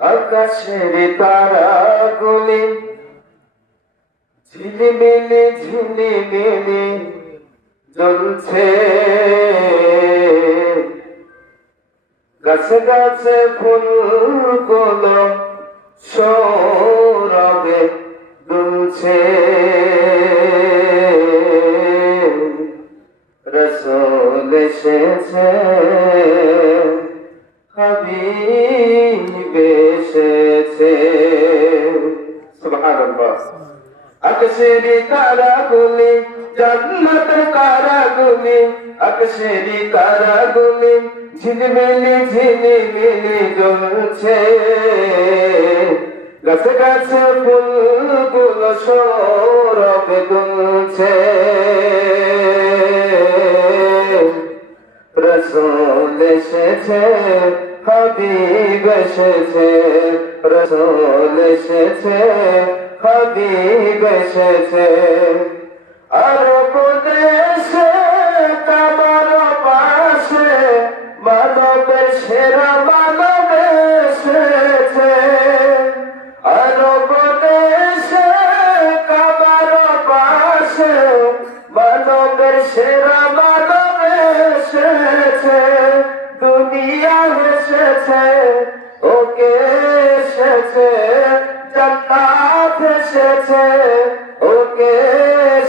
আকাশের তারাগুলি ঝিলিমিলি ঝিলিমিলি জ্বলছে। গাছে গাছে ফুলগুলো সৌরভে দুলছে। রসুল এসেছে হাবিব। সুবহানাল্লাহ আকশেরি তারাগুলি জান্নাতের তারাগুলি আকশেরি তারাগুলি ঝিলমিলি, ঝিলিমিলি জ্বলছে। গাছে গাছে ফুলগুলো সৌরভে দুলছে। রসুল এসেছে, হাবিব এসেছে, রসুল এসেছে হাবিব এসেছে আরব দেশে পাশে মানবের সেরা মানব এসেছে। আরব দেশে কাবার পাশে মানবের সেরা মানব এসেছে। দুনিয়া এসেছে, ওকে এসেছে।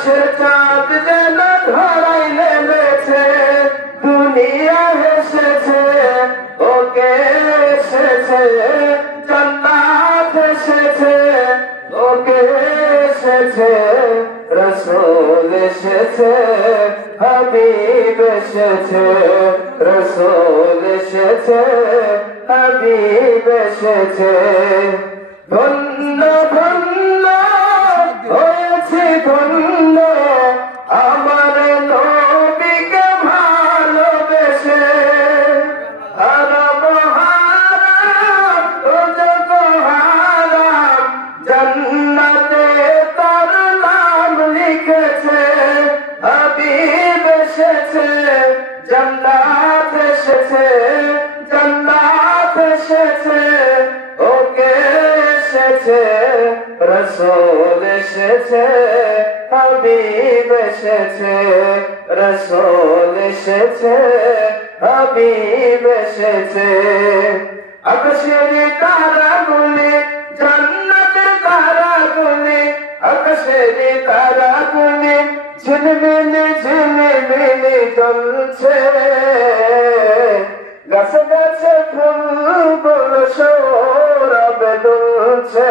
আকাশের চাঁদ যেন ধরাই নেমেছে দুনিয়া এসেছে ওকে এসেছে, জান্নাত এসেছে, ওকে এসেছে, রসুল এসেছে, হাবিব এসেছে, রসুল এসেছে, হাবিব এসেছে। ধন্য রসুল এসেছে, হাবিব এসেছে, রসুল এসেছে, হাবিব এসেছে। আকাশের তারাগুলি, জান্নাতের তারাগুলি, আকাশের তারাগুলি ঝিলমিলি ঝিলমিলি জ্বলছে। গাছে গাছে সৌরভে দুলছে।